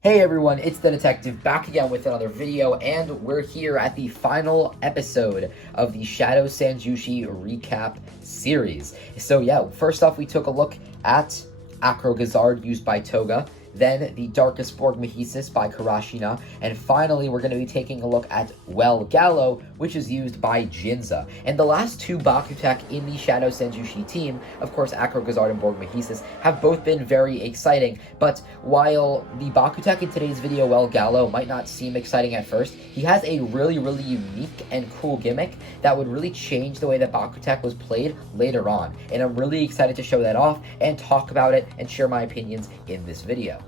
Hey everyone, it's the Detective back again with another video, and we're here at the final episode of the Shadow Sanjushi recap series. So yeah, first off we took a look at Acro Gazard used by Toga, then the Darkest Borgmehesis by Karashina, and finally we're going to be taking a look at Gallo, which is used by Jinza. And the last two BakuTech in the Shadow Sanjushi team, of course Acro Gazard and Borgmehesis, have both been very exciting, but while the BakuTech in today's video, Gallo, might not seem exciting at first, he has a really unique and cool gimmick that would really change the way that BakuTech was played later on. And I'm really excited to show that off and talk about it and share my opinions in this video.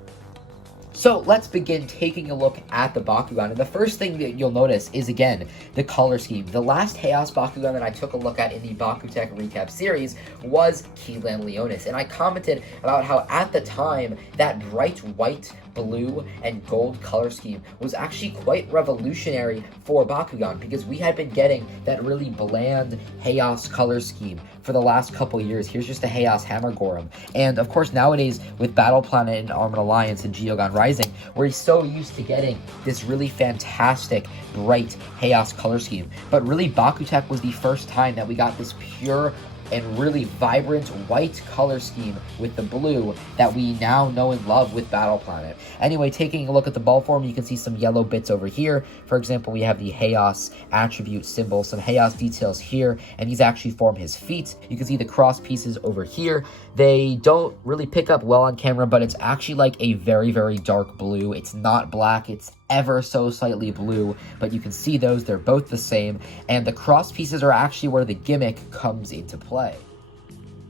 So let's begin taking a look at the Bakugan, and the first thing that you'll notice is, again, the color scheme. The last Haos Bakugan that I took a look at in the BakuTech Recap series was Keelan Leonis, and I commented about how at the time that bright white, blue, and gold color scheme was actually quite revolutionary for Bakugan, because we had been getting that really bland Haos color scheme for the last couple years. Here's just a Haos Hammer Gorum, and of course nowadays with Battle Planet and Armored Alliance and Geogon Rising, we're so used to getting this really fantastic bright Haos color scheme, but really BakuTech was the first time that we got this pure and really vibrant white color scheme with the blue that we now know and love with Battle Planet. Anyway, taking a look at the ball form, you can see some yellow bits over here. For example, we have the Haos attribute symbol, some Haos details here, and these actually form his feet. You can see the cross pieces over here. They don't really pick up well on camera, but it's actually like a very dark blue. It's not black, it's ever so slightly blue, but you can see those, they're both the same, and the cross pieces are actually where the gimmick comes into play.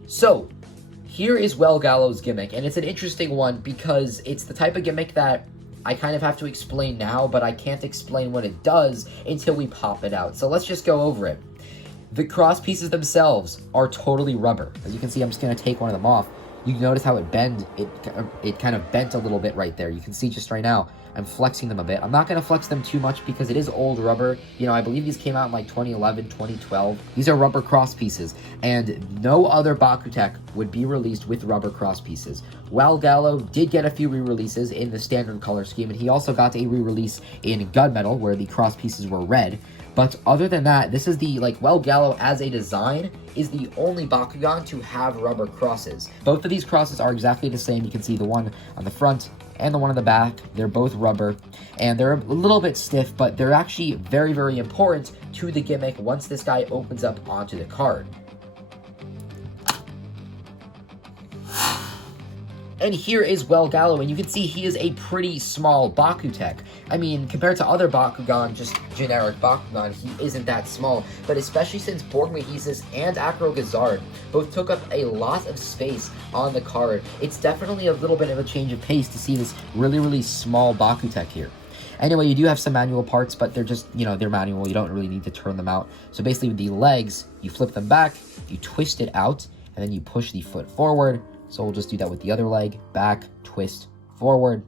So here is Gallow's gimmick, and it's an interesting one because it's the type of gimmick that I kind of have to explain now, but I can't explain what it does until we pop it out. So let's just go over it. The cross pieces themselves are totally rubber. As you can see, I'm just going to take one of them off. You can notice how it kind of bent a little bit right there. You can see just right now, I'm flexing them a bit. I'm not going to flex them too much because it is old rubber. You know, I believe these came out in like 2011, 2012. These are rubber cross pieces, and no other BakuTech would be released with rubber cross pieces. Gallo did get a few re-releases in the standard color scheme, and he also got a re-release in Gunmetal where the cross pieces were red. But other than that, this is the, Gallo as a design is the only Bakugan to have rubber crosses. Both of these crosses are exactly the same. You can see the one on the front and the one on the back. They're both rubber, and they're a little bit stiff, but they're actually very important to the gimmick once this guy opens up onto the card. And here is Gallo, and you can see he is a pretty small BakuTech. I mean, compared to other Bakugan, just generic Bakugan, he isn't that small. But especially since Borgmehesis and Acro Gazard both took up a lot of space on the card, it's definitely a little bit of a change of pace to see this really small BakuTech here. Anyway, you do have some manual parts, but they're just, they're manual. You don't really need to turn them out. So basically with the legs, you flip them back, you twist it out, and then you push the foot forward. So we'll just do that with the other leg, back, twist, forward.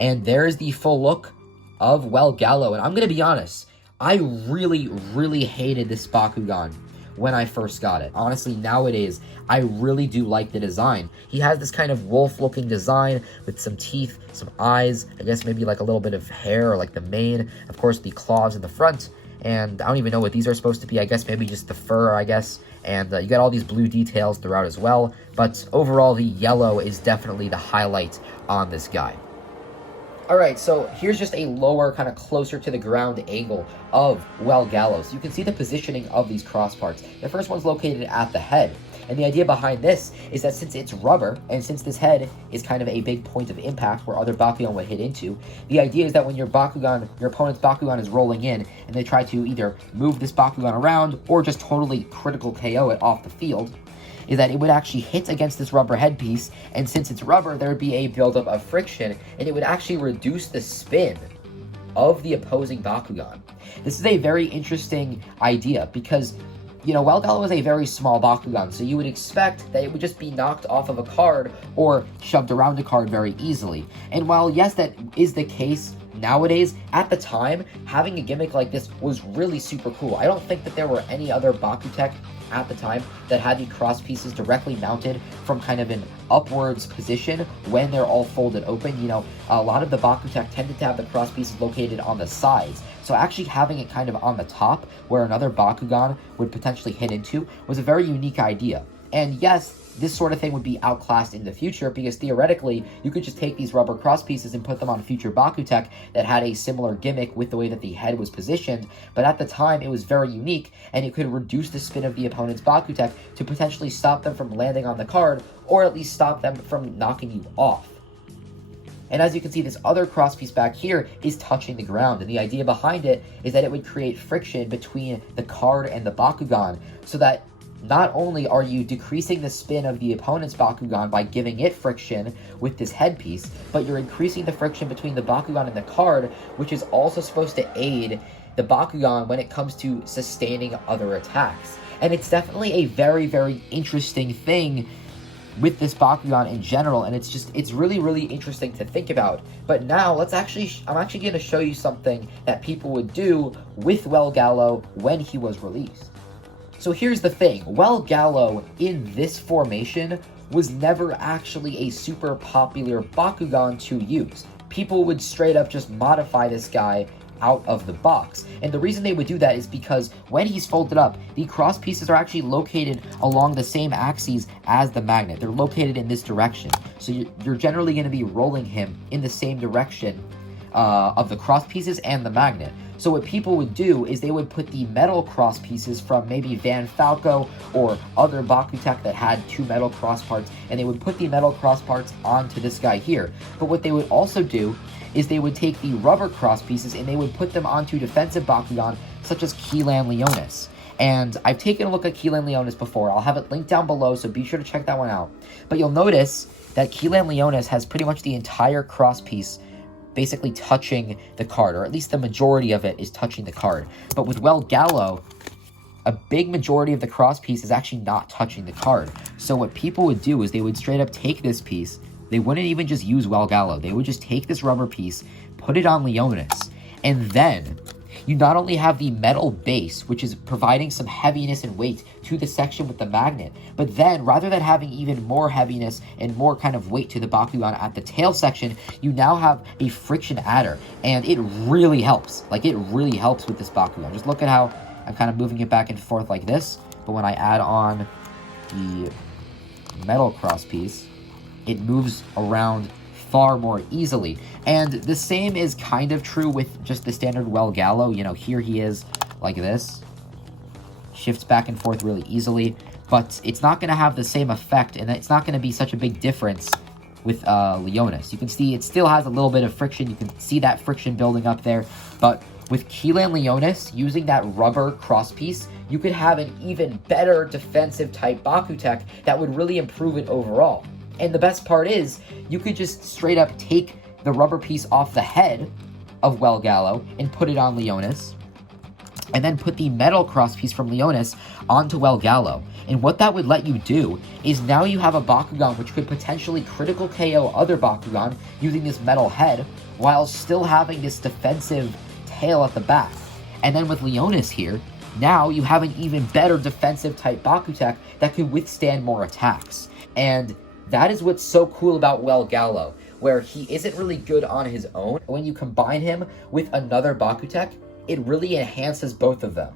And there's the full look of Gallo. And I'm going to be honest, I really hated this Bakugan when I first got it. Honestly, nowadays, I really do like the design. He has this kind of wolf-looking design with some teeth, some eyes, I guess maybe like a little bit of hair or like the mane. Of course, the claws in the front. And I don't even know what these are supposed to be. I guess maybe just the fur, And you got all these blue details throughout as well. But overall, the yellow is definitely the highlight on this guy. Alright, so here's just a lower, kind of closer to the ground angle of Gallo. So you can see the positioning of these cross parts. The first one's located at the head. And the idea behind this is that since it's rubber, and since this head is kind of a big point of impact where other Bakugan would hit into, the idea is that when your opponent's Bakugan is rolling in, and they try to either move this Bakugan around, or just totally critical KO it off the field, is that it would actually hit against this rubber headpiece, and since it's rubber, there would be a buildup of friction, and it would actually reduce the spin of the opposing Bakugan. This is a very interesting idea, because Gallo is a very small Bakugan, so you would expect that it would just be knocked off of a card or shoved around a card very easily. And while, yes, that is the case nowadays, at the time, having a gimmick like this was really super cool. I don't think that there were any other BakuTech at the time that had the cross pieces directly mounted from kind of an upwards position when they're all folded open. You know, a lot of the BakuTech tended to have the cross pieces located on the sides. So actually having it kind of on the top where another Bakugan would potentially hit into was a very unique idea. And yes, this sort of thing would be outclassed in the future because theoretically, you could just take these rubber cross pieces and put them on future BakuTech that had a similar gimmick with the way that the head was positioned. But at the time, it was very unique, and it could reduce the spin of the opponent's BakuTech to potentially stop them from landing on the card, or at least stop them from knocking you off. And as you can see, this other cross piece back here is touching the ground. And the idea behind it is that it would create friction between the card and the Bakugan, so that not only are you decreasing the spin of the opponent's Bakugan by giving it friction with this headpiece, but you're increasing the friction between the Bakugan and the card, which is also supposed to aid the Bakugan when it comes to sustaining other attacks. And it's definitely a very, very interesting thing with this Bakugan in general, and it's really, really interesting to think about. But now, I'm actually going to show you something that people would do with Gallo when he was released. So here's the thing, Gallo in this formation was never actually a super popular Bakugan to use. People would straight up just modify this guy out of the box. And the reason they would do that is because when he's folded up, the cross pieces are actually located along the same axes as the magnet. They're located in this direction. So you're generally going to be rolling him in the same direction of the cross pieces and the magnet. So what people would do is they would put the metal cross pieces from maybe Van Falco or other BakuTech that had two metal cross parts, and they would put the metal cross parts onto this guy here. But what they would also do is they would take the rubber cross pieces and they would put them onto defensive Bakugan such as Keelan Leonis. And I've taken a look at Keelan Leonis before. I'll have it linked down below, so be sure to check that one out. But you'll notice that Keelan Leonis has pretty much the entire cross piece basically touching the card, or at least the majority of it is touching the card. But with Gallo, a big majority of the cross piece is actually not touching the card. So what people would do is they would straight up take this piece. They wouldn't even just use Gallo. They would just take this rubber piece, put it on Leonis, and then you not only have the metal base, which is providing some heaviness and weight to the section with the magnet, but then rather than having even more heaviness and more kind of weight to the Bakugan at the tail section, you now have a friction adder, and it really helps. Like, it really helps with this Bakugan. Just look at how I'm kind of moving it back and forth like this, but when I add on the metal cross piece, it moves around far more easily. And the same is kind of true with just the standard Gallo. You know, here he is like this, shifts back and forth really easily, but it's not going to have the same effect, and it's not going to be such a big difference with Leonis. You can see it still has a little bit of friction. You can see that friction building up there, but with Keelan Leonis, using that rubber cross piece, you could have an even better defensive type BakuTech that would really improve it overall. And the best part is, you could just straight up take the rubber piece off the head of Gallo and put it on Leonis, and then put the metal cross piece from Leonis onto Gallo. And what that would let you do is now you have a Bakugan which could potentially critical KO other Bakugan using this metal head, while still having this defensive tail at the back. And then with Leonis here, now you have an even better defensive type BakuTech that could withstand more attacks. And that is what's so cool about Gallo, where he isn't really good on his own. When you combine him with another BakuTech, it really enhances both of them.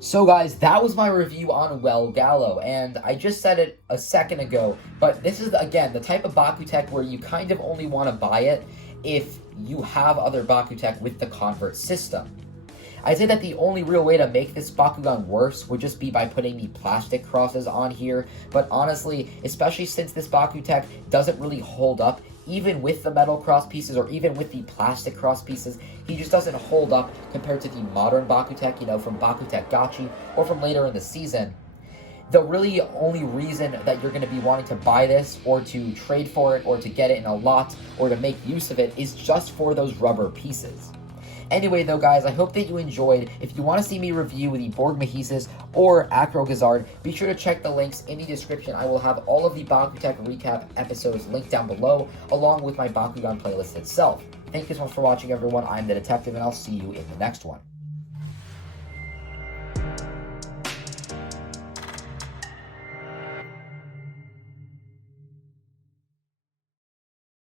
So guys, that was my review on Gallo, and I just said it a second ago, but this is, again, the type of BakuTech where you kind of only want to buy it if you have other BakuTech with the convert system. I'd say that the only real way to make this Bakugan worse would just be by putting the plastic crosses on here, but honestly, especially since this BakuTech doesn't really hold up, even with the metal cross pieces or even with the plastic cross pieces, he just doesn't hold up compared to the modern BakuTech, you know, from BakuTech Gachi or from later in the season. The really only reason that you're going to be wanting to buy this or to trade for it or to get it in a lot or to make use of it is just for those rubber pieces. Anyway, though, guys, I hope that you enjoyed. If you want to see me review the Borg Mahesis or Acro Gazard, be sure to check the links in the description. I will have all of the BakuTech Recap episodes linked down below, along with my Bakugan playlist itself. Thank you so much for watching, everyone. I'm the Detective, and I'll see you in the next one.